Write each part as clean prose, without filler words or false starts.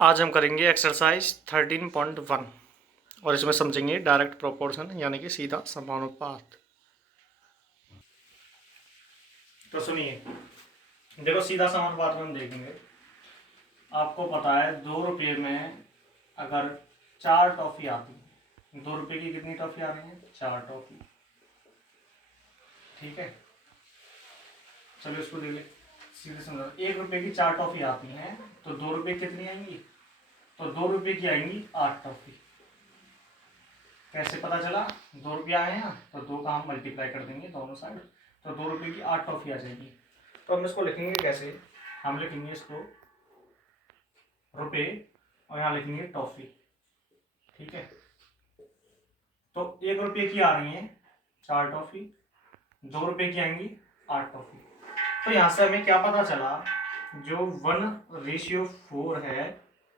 आज हम करेंगे एक्सरसाइज 13.1 और इसमें समझेंगे डायरेक्ट प्रोपोर्शन यानी कि सीधा समानुपात। तो सुनिए, देखो सीधा समानुपात में हम देखेंगे। आपको पता है 2 रुपये में अगर 4 टॉफी आती है, 2 रुपये की कितनी टॉफी आ रही है? 4 टॉफी। ठीक है, चलो इसको देख ले सीधे समझो। 1 रुपये की 4 टॉफी आती हैं तो 2 रुपये कितनी आएंगी? तो 2 रुपये की आएंगी 8 टॉफी। कैसे पता चला? 2 रुपया आए हैं तो 2 का हम मल्टीप्लाई कर देंगे दोनों साइड, तो 2 रुपये की 8 टॉफी आ जाएगी। तो हम इसको लिखेंगे कैसे? हम लिखेंगे इसको रुपये और यहाँ लिखेंगे टॉफी। ठीक है, तो 1 रुपये की आ रही है 4 टॉफी, 2 रुपये की आएंगी 8 टॉफी। तो यहाँ से हमें क्या पता चला? जो 1:4 है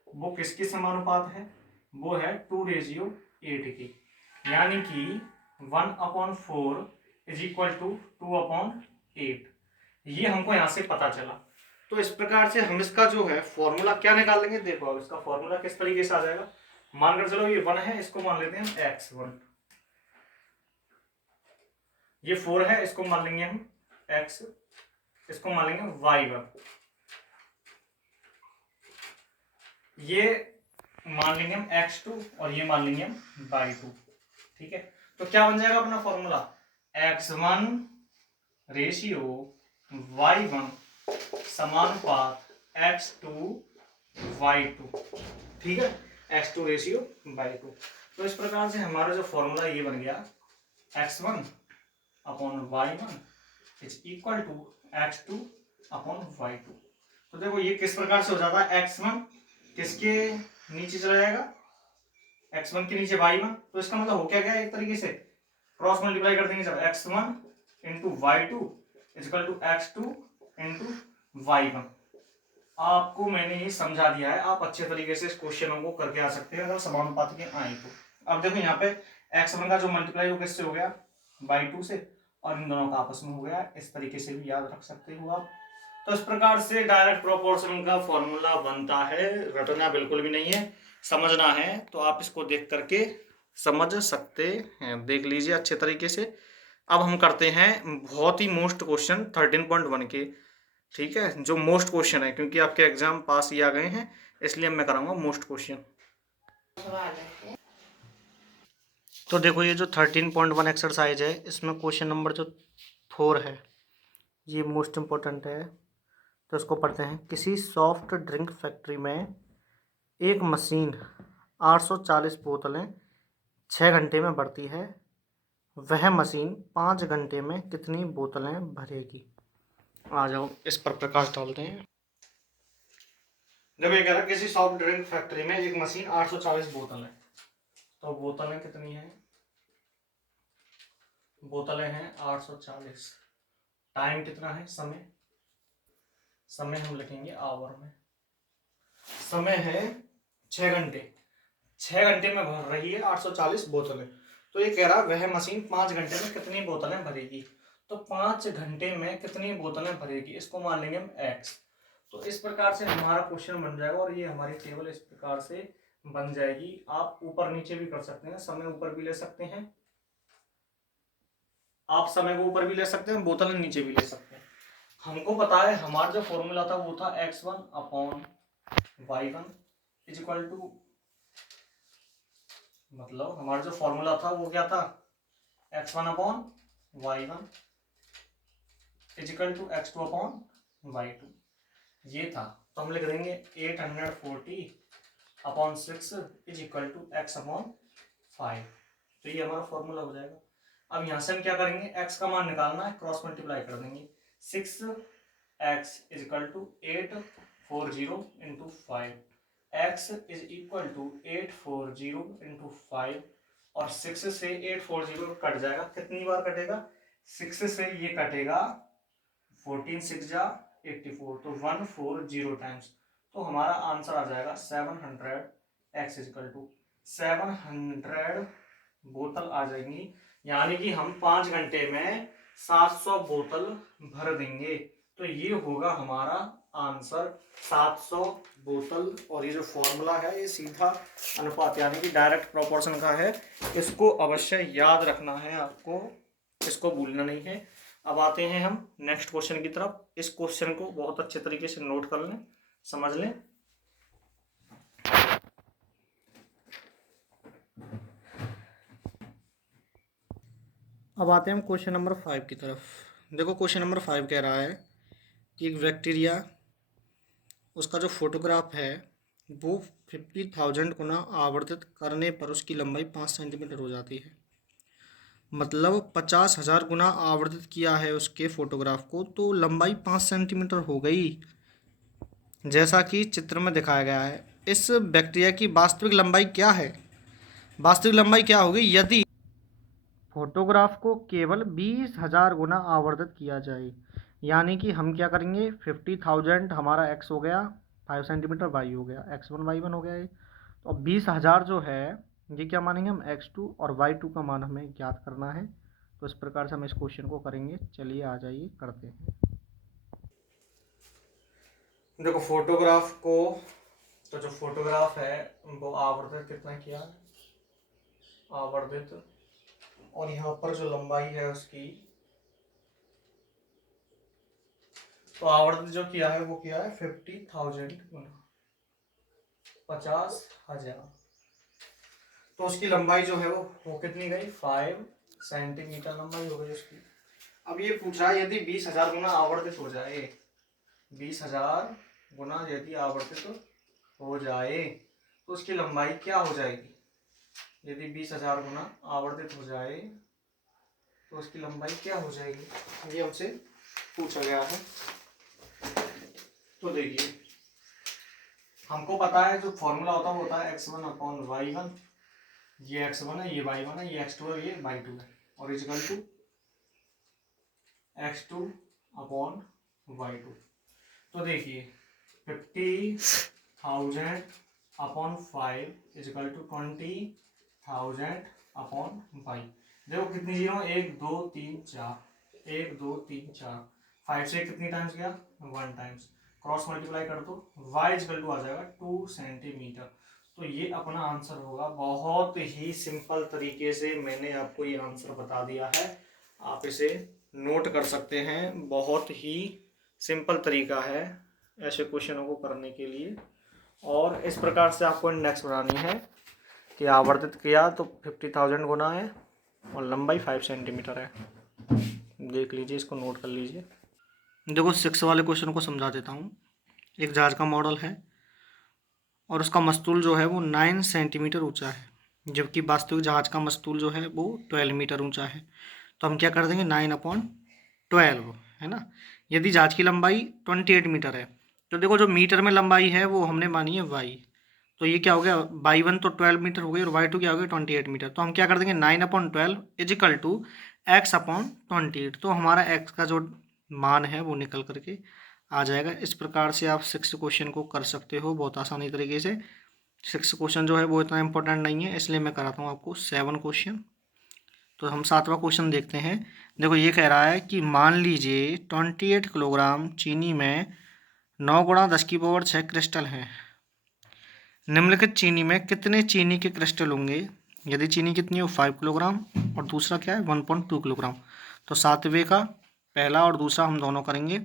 वो किसके समानुपात है? वो है 2:8 की, यानी कि 1/4 इज इक्वल टू 2/8। ये हमको यहां से पता चला। तो इस प्रकार से हम इसका जो है फॉर्मूला क्या निकाल लेंगे। देखो अब इसका फॉर्मूला किस तरीके से आ जाएगा। मानकर चलो ये 1 है, इसको मान लेते हैं हम x1। ये 4 है, इसको मान लेंगे हम x, इसको मान लेंगे y1। ये मान लेंगे हम x2 और ये मान लेंगे हम y2। ठीक है, तो क्या बन जाएगा अपना formula? x1 ratio y1 समानुपात x2 y2। ठीक है, x2 रेशियो y2। तो इस प्रकार से हमारा जो फॉर्मूला ये बन गया x1 upon y1 is equal to x2 upon y2। तो देखो ये किस प्रकार से हो जाता है, x1 किसके नीचे चला जाएगा? x1 के नीचे y1। तो इसका मतलब हो क्या गया, एक तरीके से क्रॉस मल्टीप्लाई कर देंगे जब x1 into y2 is equal to x2 into y1। आपको मैंने ये समझा दिया है, आप अच्छे तरीके से इस क्वेश्चनों को करके आ सकते हैं अगर समानुपाती के आए तो। अब देखो यहाँ पे x1 का जो मल्टीप्लाई वो किससे हो गया? y2 से, और इन दोनों का आपस में हो गया। इस तरीके से भी याद रख सकते हो आप। तो इस प्रकार से डायरेक्ट प्रोपोर्शन का फॉर्मूला बनता है। रटना बिल्कुल भी नहीं है, समझना है तो आप इसको देख करके समझ सकते हैं। देख लीजिए अच्छे तरीके से। अब हम करते हैं बहुत ही मोस्ट क्वेश्चन 13.1 के। ठीक है, जो मोस्ट क्वेश्चन है, क्योंकि आपके एग्जाम पास ही आ गए हैं इसलिए मैं कराऊंगा मोस्ट क्वेश्चन। तो देखो ये जो 13.1 एक्सरसाइज है इसमें क्वेश्चन नंबर जो 4 है ये मोस्ट इम्पोर्टेंट है। तो इसको पढ़ते हैं। किसी सॉफ्ट ड्रिंक फैक्ट्री में एक मशीन 840 बोतलें 6 घंटे में भरती है। वह मशीन 5 घंटे में कितनी बोतलें भरेगी? आ जाओ इस पर प्रकाश डालते हैं। जब ये कह रहा है किसी सॉफ्ट ड्रिंक फैक्ट्री में एक मशीन 840 बोतल है, तो बोतलें कितनी हैं? बोतलें हैं 840। टाइम कितना है? समय, समय हम लिखेंगे आवर में। समय है 6 घंटे, 6 घंटे में भर रही है 840 बोतलें। तो ये कह रहा है वह मशीन 5 घंटे में कितनी बोतलें भरेगी। तो 5 घंटे में कितनी बोतलें भरेगी इसको मान लेंगे हम x। तो इस प्रकार से हमारा क्वेश्चन बन जाएगा और ये हमारी टेबल इस प्रकार से बन जाएगी। आप ऊपर नीचे भी कर सकते हैं, समय ऊपर भी ले सकते हैं, आप समय को ऊपर भी ले सकते हैं, बोतलें नीचे भी ले सकते हैं। हमको पता है हमारा जो फॉर्मूला था वो था x1 upon y1 is equal to, मतलब हमारा जो फॉर्मूला था वो क्या था? x1 upon y1 is equal to x2 upon y2 ये था। तो हम लिख देंगे 840 upon 6 is equal to x upon 5। तो ये हमारा फॉर्मूला हो जाएगा। अब यहां से हम क्या करेंगे, x का मान निकालना है, क्रॉस मल्टीप्लाई कर देंगे। 6x is equal to 840 into 5, x is equal to 840 into 5, और 6 से 840 कट जाएगा। कितनी बार कटेगा? 6 से ये कटेगा 14 6 जा 84, तो 140 टाइम्स। तो हमारा आंसर आ जाएगा 700। x इजिकल टू 700 बोतल आ जाएंगी, यानी कि हम 5 घंटे में 700 बोतल भर देंगे। तो ये होगा हमारा आंसर 700 बोतल। और ये जो फॉर्मूला है ये सीधा अनुपात यानी कि डायरेक्ट प्रोपोर्शन का है, इसको अवश्य याद रखना है आपको, इसको भूलना नहीं है। अब आते हैं हम नेक्स्ट क्वेश्चन की तरफ। इस क्वेश्चन को बहुत अच्छे तरीके से नोट कर लें, समझ लें। अब आते हैं हम क्वेश्चन नंबर 5 की तरफ। देखो क्वेश्चन नंबर 5 कह रहा है कि एक बैक्टीरिया, उसका जो फोटोग्राफ है वो 50,000 गुना आवर्धित करने पर उसकी लंबाई 5 सेंटीमीटर हो जाती है। मतलब 50,000 गुना आवर्धित किया है उसके फोटोग्राफ को, तो लंबाई 5 सेंटीमीटर हो गई, जैसा कि चित्र में दिखाया गया है। इस बैक्टीरिया की वास्तविक लंबाई क्या है? वास्तविक लंबाई क्या होगी यदि फोटोग्राफ को केवल 20,000 गुना आवर्धित किया जाए? यानी कि हम क्या करेंगे, 50,000 हमारा एक्स हो गया, 5 सेंटीमीटर वाई हो गया, x1 y1 हो गया ये। तो अब 20,000 जो है ये क्या मानेंगे हम, x2, और y2 का मान हमें ज्ञात करना है। तो इस प्रकार से हम इस क्वेश्चन को करेंगे। चलिए आ जाइए करते हैं। देखो फोटोग्राफ को, तो जो फोटोग्राफ है वो आवर्धित कितना किया, आवर्धित, और यहाँ पर जो लंबाई है उसकी, तो आवर्धित जो किया है वो किया है 50,000 गुना 50,000। तो उसकी लंबाई जो है वो कितनी गई, 5 सेंटीमीटर लंबाई हो गई उसकी। अब ये पूछ रहा है यदि 20,000 गुना आवर्धित हो जाए, 20,000 गुना यदि आवर्धित हो जाए तो उसकी लंबाई क्या हो जाएगी। यदि 20,000 गुना आवर्धित हो जाए तो उसकी लंबाई क्या हो जाएगी, ये हमसे पूछा गया है। तो देखिए हमको पता है जो फॉर्मूला होता है वो होता है x1/y1। ये x1 है, ये y1 है, ये x2 है, ये y2 है, और इक्वल टू x2/y2। तो देखिए 50,000/5 इक्वल टू 20,000/y। देखो कितनी जीरो, 1 2 3 4, 1 2 3 4, 5 से कितनी टाइम्स गया, 1 टाइम्स। क्रॉस मल्टीप्लाई कर दो, y इक्वल टू आ जाएगा 2 सेंटीमीटर। तो ये अपना आंसर होगा। बहुत ही सिंपल तरीके से मैंने आपको ये आंसर बता दिया है, आप इसे नोट कर सकते हैं। बहुत ही सिंपल तरीका है ऐसे क्वेश्चनों को करने के लिए। और इस प्रकार से आपको इंडेक्स बनानी है कि आवर्धित किया तो 50,000 गुना है और लंबाई 5 सेंटीमीटर है। देख लीजिए, इसको नोट कर लीजिए। देखो 6 वाले क्वेश्चन को समझा देता हूँ। एक जहाज का मॉडल है और उसका मस्तूल जो है वो 9 सेंटीमीटर ऊंचा है, जबकि वास्तविक जहाज का मस्तूल जो है वो 12 मीटर ऊंचा है। तो हम क्या कर देंगे, 9/12 है ना। यदि जहाज की लंबाई 28 मीटर है, तो देखो जो मीटर में लंबाई है वो हमने मानी है वाई। तो ये क्या हो गया, y1 तो 12 मीटर हो गई और y2 क्या हो गया 28 मीटर। तो हम क्या कर देंगे, 9/12 इजिकल टू x/28। तो हमारा x का जो मान है वो निकल करके आ जाएगा। इस प्रकार से आप 6 क्वेश्चन को कर सकते हो बहुत आसानी तरीके से। 6 क्वेश्चन जो है वो इतना इंपॉर्टेंट नहीं है, इसलिए मैं कराता हूँ आपको 7 क्वेश्चन। तो हम 7वां क्वेश्चन देखते हैं। देखो ये कह रहा है कि मान लीजिए 28 किलोग्राम चीनी में 9 गुणा 10⁻6 क्रिस्टल हैं। निम्नलिखित चीनी में कितने चीनी के क्रिस्टल होंगे यदि चीनी कितनी हो 5 किलोग्राम और दूसरा क्या है 1.2 किलोग्राम। तो 7वें का पहला और दूसरा हम दोनों करेंगे।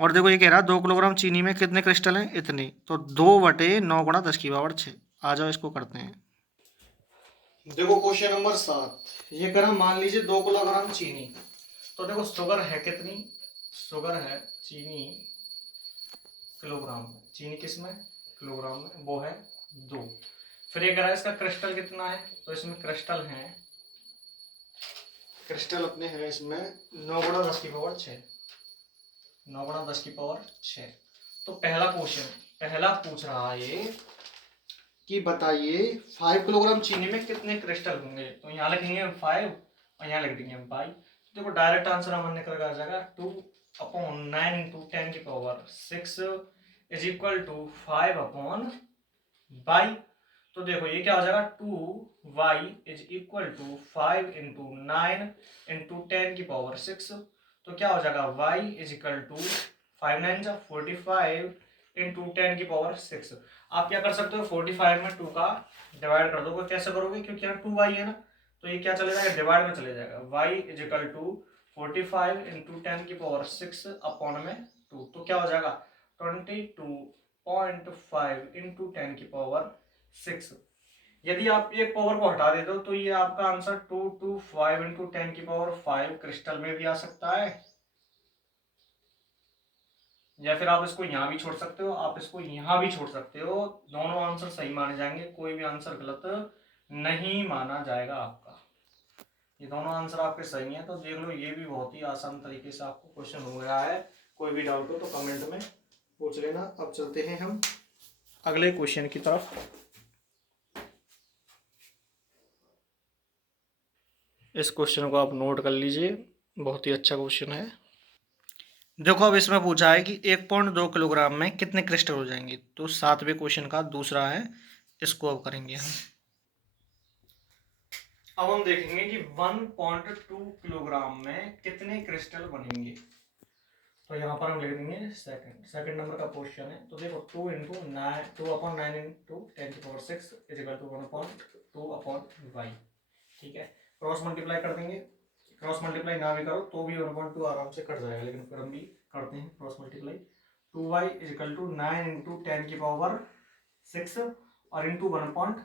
और देखो ये कह रहा है 2 किलोग्राम चीनी में कितने क्रिस्टल हैं, इतने। तो 2/9 गुणा 10⁻6। आ जाओ इसको करते हैं। देखो क्वेश्चन नंबर 7 ये करा, मान लीजिए 2 किलोग्राम चीनी। तो देखो शुगर है कितनी, शुगर है चीनी किलोग्राम में, चीनी किस में, किलोग्राम में, वो है 2। फिर ये कह रहा है इसका क्रिस्टल कितना है, तो इसमें क्रिस्टल है, क्रिस्टल अपने हैं इसमें 9 गुणा 10⁻6, 9 गुणा 10⁻6। तो पहला क्वेश्चन, पहला पूछ रहा है ये कि बताइए 5 किलोग्राम चीनी में कितने क्रिस्टल होंगे। तो यहाँ लिखेंगे 5 और यहाँ लिख देंगे 5। देखो डायरेक्ट आंसर हमारे निकल कर आ जाएगा 2/9 × 10⁻6 इज इक्वल टू 5/बाई। तो देखो ये क्या हो जाएगा 2y इज इक्वल टू 5 × 9 × 10⁻6। तो क्या हो जाएगा y इज इक्वल टू 5 9 जा 45 इंटू 10 की पावर 6। आप क्या कर सकते हो, 45 में 2 का डिवाइड कर दोगे। कैसे करोगे, क्योंकि यहाँ 2y है ना, तो ये क्या चले जाएगा, डिवाइड में चले जाएगा। y is equal to 45 into 10 की पावर 6 अपॉन में 2, तो क्या हो जाएगा 22.5 इंटू 10 की पावर 6। यदि आप एक पावर को हटा देते हो तो ये आपका आंसर 225 इंटू 10 की पावर 5 क्रिस्टल में भी आ सकता है, या फिर आप इसको यहां भी छोड़ सकते हो, आप इसको यहां भी छोड़ सकते हो। दोनों आंसर सही माने जाएंगे, कोई भी आंसर गलत नहीं माना जाएगा आपका। ये दोनों आंसर आपके सही हैं, तो देख लो ये भी बहुत ही आसान तरीके से आपको क्वेश्चन हो गया है। कोई भी डाउट हो तो कमेंट में पूछ लेना। अब चलते हैं हम अगले क्वेश्चन की तरफ। इस क्वेश्चन को आप नोट कर लीजिए, बहुत ही अच्छा क्वेश्चन है। देखो अब इसमें पूछा है कि 1.2 किलोग्राम में कितने क्रिस्टल हो जाएंगे, तो 7वें क्वेश्चन का दूसरा है, इसको अब करेंगे हम। अब हम देखेंगे कि 1.2 किलोग्राम में कितने क्रिस्टल बनेंगे। तो यहाँ पर हम लिख देंगे सेकंड नंबर का क्वेश्चन है। तो देखो 2 इंटू 9 2/9 इंटू 10 की power 6 is equal to 1/2/y। ठीक है, क्रॉस मल्टीप्लाई कर देंगे। क्रॉस मल्टीप्लाई ना भी करो तो भी 1/2 आराम से कट जाएगा, लेकिन फिर हम भी करते हैं cross multiply. 2y is equal to 9 into 10 की पावर 6 और इंटू 1/2,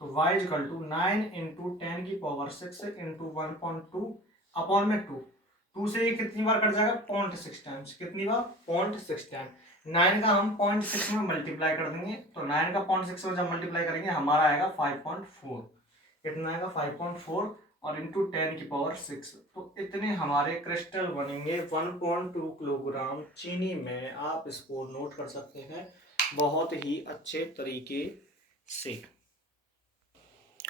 तो y is equal to 9 into 10 की पावर 6 इंटू 1/2 अपॉन में 2। 2 से ये कितनी बार कट जाएगा, 0.6 टाइम्स। कितनी बार, 0.6 टाइम। 9 का हम 0.6 में मल्टीप्लाई कर देंगे, तो 9 का 0.6 में जब मल्टीप्लाई करेंगे हमारा आएगा 5.4। कितना आएगा, 5.4 और इंटू 10 की पावर 6। तो इतने हमारे क्रिस्टल बनेंगे 1.2 किलोग्राम चीनी में। आप इसको नोट कर सकते हैं बहुत ही अच्छे तरीके से।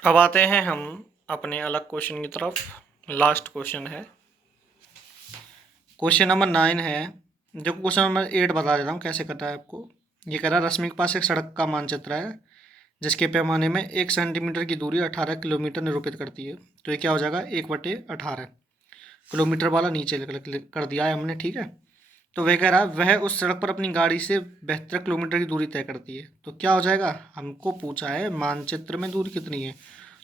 अब आते हैं हम अपने अलग क्वेश्चन की तरफ। लास्ट क्वेश्चन है, क्वेश्चन नंबर 9 है। देखो क्वेश्चन नंबर 8 बता देता हूँ कैसे करता है आपको। ये कह रहा है रश्मि के पास एक सड़क का मानचित्र है जिसके पैमाने में 1 सेंटीमीटर की दूरी 18 किलोमीटर निरूपित करती है। तो ये क्या हो जाएगा, 1/18 किलोमीटर वाला नीचे कर दिया है हमने। ठीक है, तो वह कह रहा है वह उस सड़क पर अपनी गाड़ी से 72 किलोमीटर की दूरी तय करती है। तो क्या हो जाएगा, हमको पूछा है मानचित्र में दूरी कितनी है,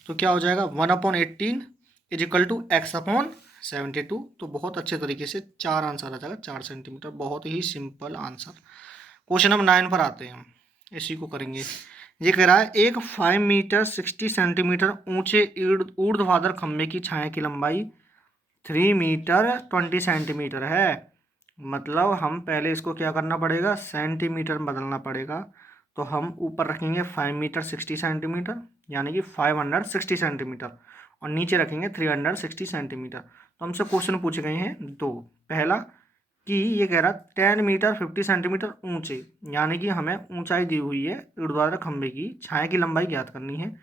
तो क्या हो जाएगा 1/18 इज इक्वल टू x/72। तो बहुत अच्छे तरीके से 4 आंसर आ जाएगा, 4 सेंटीमीटर। बहुत ही सिंपल आंसर। क्वेश्चन नंबर 9 पर आते हैं हम, इसी को करेंगे। ये कह रहा है एक 5 मीटर 60 सेंटीमीटर ऊंचे ऊर्ध्वाधर खंभे की छाया की लंबाई 3 मीटर 20 सेंटीमीटर है। मतलब हम पहले इसको क्या करना पड़ेगा, सेंटीमीटर में बदलना पड़ेगा। तो हम ऊपर रखेंगे 5 मीटर 60 सेंटीमीटर, यानी कि 560 सेंटीमीटर, और नीचे रखेंगे 360 सेंटीमीटर। तो हमसे क्वेश्चन पूछे गए हैं दो। पहला कि ये कह रहा 10 मीटर 50 सेंटीमीटर ऊंचे, यानी कि हमें ऊंचाई दी हुई है ऊर्ध्वाधर खंभे की, छाया की लंबाई ज्ञात करनी है।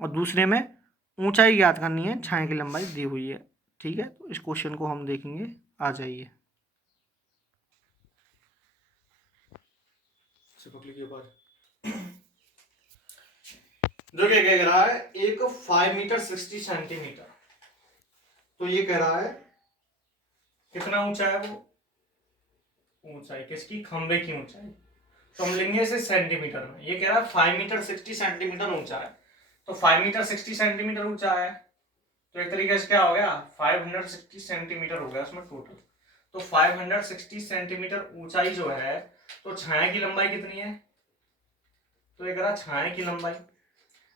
और दूसरे में ऊंचाई ज्ञात करनी है, छाया की लंबाई दी हुई है। ठीक है, तो इस क्वेश्चन को हम देखेंगे। आ जाइए। देखिए क्या कह रहा है, एक 5 मीटर 60 सेंटीमीटर। तो ये कह रहा है कितना ऊंचा है वो, ऊंचाई किसकी, खंबे की ऊंचाई। तो हम लेंगे इसे सेंटीमीटर में। ये कह रहा है 5 मीटर 60 सेंटीमीटर ऊंचा है, तो 5 मीटर 60 सेंटीमीटर ऊंचा है, तो एक तरीके से क्या हो गया, 560 सेंटीमीटर हो गया उसमें टोटल। तो 560 सेंटीमीटर ऊंचाई जो है, तो छाया की लंबाई कितनी है, तो ये कह रहा छाया की लंबाई,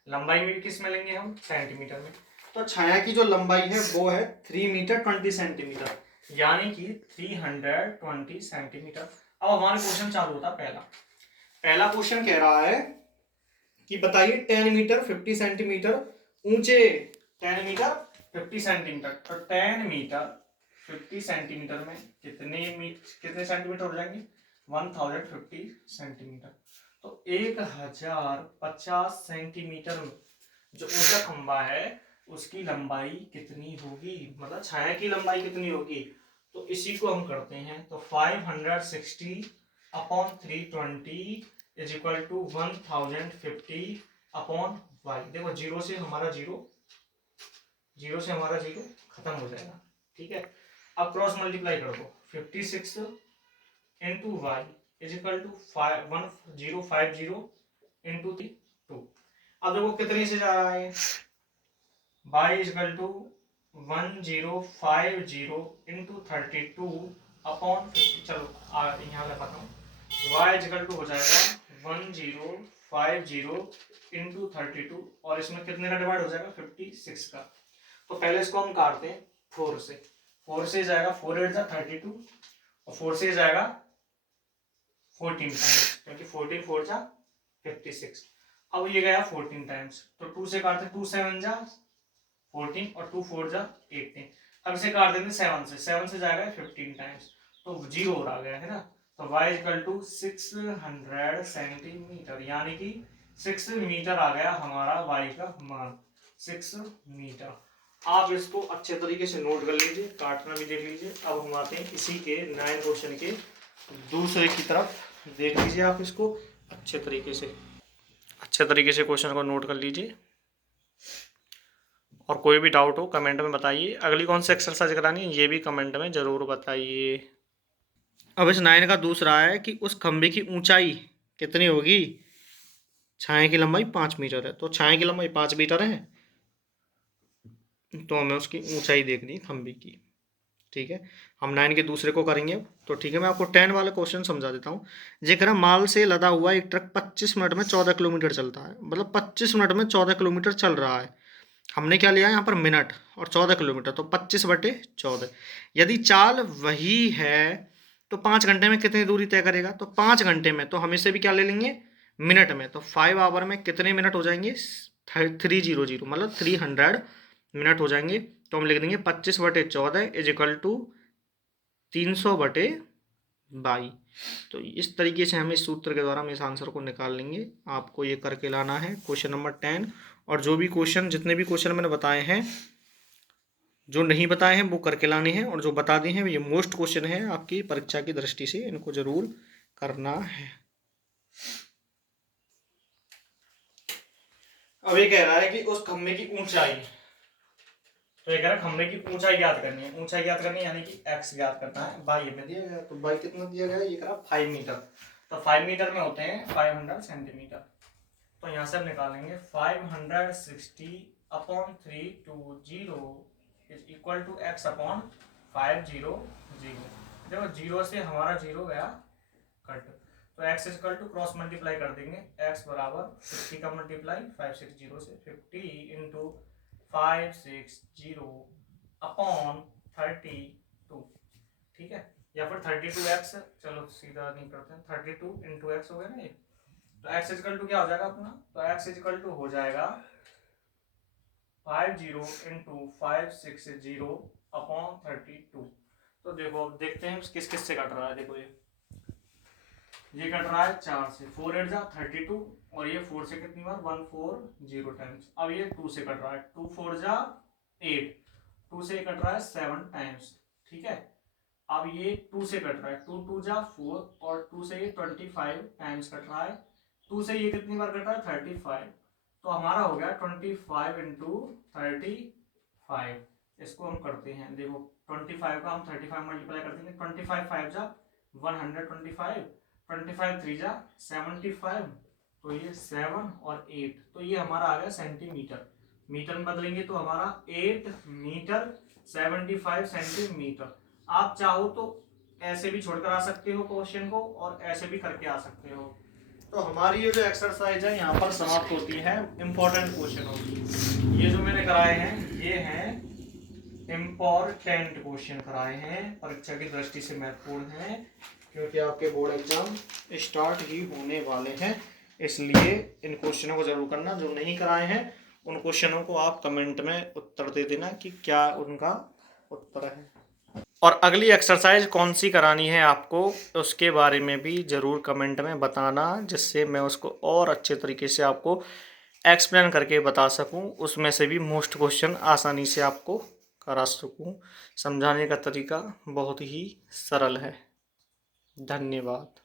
लंबाई में भी किस में लेंगे हम, सेंटीमीटर में। तो छाया की जो लंबाई है वो है 3 मीटर 20 सेंटीमीटर, यानी कि 320 सेंटीमीटर। अब हमारा क्वेश्चन चालू होता पहला। पहला क्वेश्चन कह रहा है कि बताइए 10 मीटर 50 सेंटीमीटर ऊंचे, 10 मीटर 50 सेंटीमीटर, तो 10 मीटर 50 सेंटीमीटर में कितने सेंटीमीटर हो जाएंगे, 1050 सेंटीमीटर। तो 1050 सेंटीमीटर जो ऊंचा खंबा है उसकी लंबाई कितनी होगी, मतलब छाया की लंबाई कितनी होगी। तो इसी को हम करते हैं। तो 560 upon 320 is equal to 1050 upon y. देखो जीरो से हमारा जीरो खत्म हो जाएगा। ठीक है, अब क्रॉस मल्टीप्लाई कर दो। 56 into y is equal to 1050 into 2। अब देखो कितने से जा रहा है, y is equal to 1050 into 32 upon 50। चलो यहाँ लगाता हूँ, y इज इक्वल टू हो जाएगा 1050 इंटू 32 और इसमें कितने का डिवाइड हो जाएगा 56 का। तो पहले इसको हम काटते हैं 4 से, 4 से जाएगा 4 8 जा 32 और 4 से जाएगा 14 टाइम्स, क्योंकि 14 4 जा 56। अब ये गया 14 टाइम्स, तो 2 से काटते 2 7 जा 14 और 2 4 जा 18। अब इसे काट देंगे 7 से, 7 से जाएगा 15 टाइम्स, तो 0 आ गया है ना। तो y इक्वल टू 600 सेंटीमीटर, यानी कि 6 मीटर आ गया हमारा y का मान, 6 मीटर। आप इसको अच्छे तरीके से नोट कर लीजिए, काटना भी देख लीजिए। अब हम आते हैं इसी के 9 क्वेश्चन के दूसरे की तरफ, देख लीजिए आप इसको अच्छे तरीके से क्वेश्चन को नोट कर लीजिए और कोई भी डाउट हो कमेंट में बताइए। अगली कौन सी एक्सरसाइज करानी है ये भी कमेंट में ज़रूर बताइए। अब इस 9 का दूसरा है कि उस खंभे की ऊंचाई कितनी होगी, छाया की लंबाई 5 मीटर है, तो छाया की लंबाई 5 मीटर है, तो हमें उसकी ऊंचाई देखनी खंभे की। ठीक है, हम 9 के दूसरे को करेंगे। तो ठीक है, मैं आपको 10 वाला क्वेश्चन समझा देता हूँ। जेकरा माल से लदा हुआ एक ट्रक 25 मिनट में 14 किलोमीटर चलता है, मतलब 25 मिनट में 14 किलोमीटर चल रहा है। हमने क्या लिया यहाँ पर मिनट और 14 किलोमीटर, तो 25/14। यदि चाल वही है तो 5 घंटे में कितनी दूरी तय करेगा, तो 5 घंटे में तो हम इसे भी क्या ले लेंगे मिनट में, तो 5 आवर में कितने मिनट हो जाएंगे 300, मतलब 300 मिनट हो जाएंगे। तो हम लिख देंगे 25/14 इज इक्वल टू 300/22। तो इस तरीके से हम इस सूत्र के द्वारा हम इस आंसर को निकाल लेंगे। आपको ये करके लाना है क्वेश्चन नंबर 10, और जो भी क्वेश्चन जितने भी क्वेश्चन मैंने बताए हैं, जो नहीं बताए हैं वो करके लाने हैं, और जो बता दिए हैं ये मोस्ट क्वेश्चन है आपकी परीक्षा की दृष्टि से, इनको जरूर करना है। अब ये कह रहा है कि उस खंभे की ऊंचाई, तो ये कह रहा है खंभे की ऊंचाई ज्ञात करनी है, ऊंचाई ज्ञात करनी है यानी कि x ज्ञात करना है। बाई में दिया गया, तो बाई कितना दिया गया, ये कह रहा 5 मीटर, तो 5 मीटर में होते हैं 500 सेंटीमीटर। तो यहाँ से हम निकालेंगे 560/320 इज इक्वल टू x/500। देखो 0 से हमारा 0 गया कट, तो x is equal to cross multiply कर देंगे, x बराबर 50 का मल्टीप्लाई 560 से 50 इंटू 560/32, ठीक है, या फिर 32x, चलो सीधा नहीं करते हैं, 32 इंटू एक्स हो गया ना ये, तो x इक्वल टू क्या हो जाएगा अपना, तो x इक्वल टू हो जाएगा 50 इंटू 560/32। तो देखो अब देखते हैं किस किस से कट रहा है। देखो ये कट रहा है 4 से, 4 8 जा 32 और ये 4 से कितनी बार 140 टाइम्स। अब ये 2 से कट रहा है, 2 4 जा 8, 2 से कट रहा है 7 टाइम्स, ठीक है। अब ये 2 से कट रहा है, 2 2 जा 4 और 2 से ये 25 टाइम्स कट रहा है, 2 से ये कितनी बार कट रहा है 35, तो हमारा हो गया 25 इंटू 35। इसको हम करते हैं, देखो 25 का हम 35 मल्टीप्लाई कर देंगे, 25 5 जा 125, 25 3 जा 75, तो ये 7 और 8, तो ये हमारा आ गया सेंटीमीटर। मीटर में बदलेंगे तो हमारा 8 मीटर 75 सेंटीमीटर। आप चाहो तो ऐसे भी छोड़कर आ सकते हो क्वेश्चन को, और ऐसे भी करके आ सकते हो। तो हमारी ये जो एक्सरसाइज है यहाँ पर समाप्त होती है इंपॉर्टेंट क्वेश्चनों की। ये जो मैंने कराए हैं ये हैं इंपॉर्टेंट क्वेश्चन कराए हैं, परीक्षा की दृष्टि से महत्वपूर्ण हैं, क्योंकि आपके बोर्ड एग्जाम स्टार्ट ही होने वाले हैं, इसलिए इन क्वेश्चनों को जरूर करना। जो नहीं कराए हैं उन क्वेश्चनों को आप कमेंट में उत्तर दे देना कि क्या उनका उत्तर है, और अगली एक्सरसाइज कौन सी करानी है आपको उसके बारे में भी ज़रूर कमेंट में बताना, जिससे मैं उसको और अच्छे तरीके से आपको एक्सप्लेन करके बता सकूं, उसमें से भी मोस्ट क्वेश्चन आसानी से आपको करा सकूं। समझाने का तरीका बहुत ही सरल है। धन्यवाद।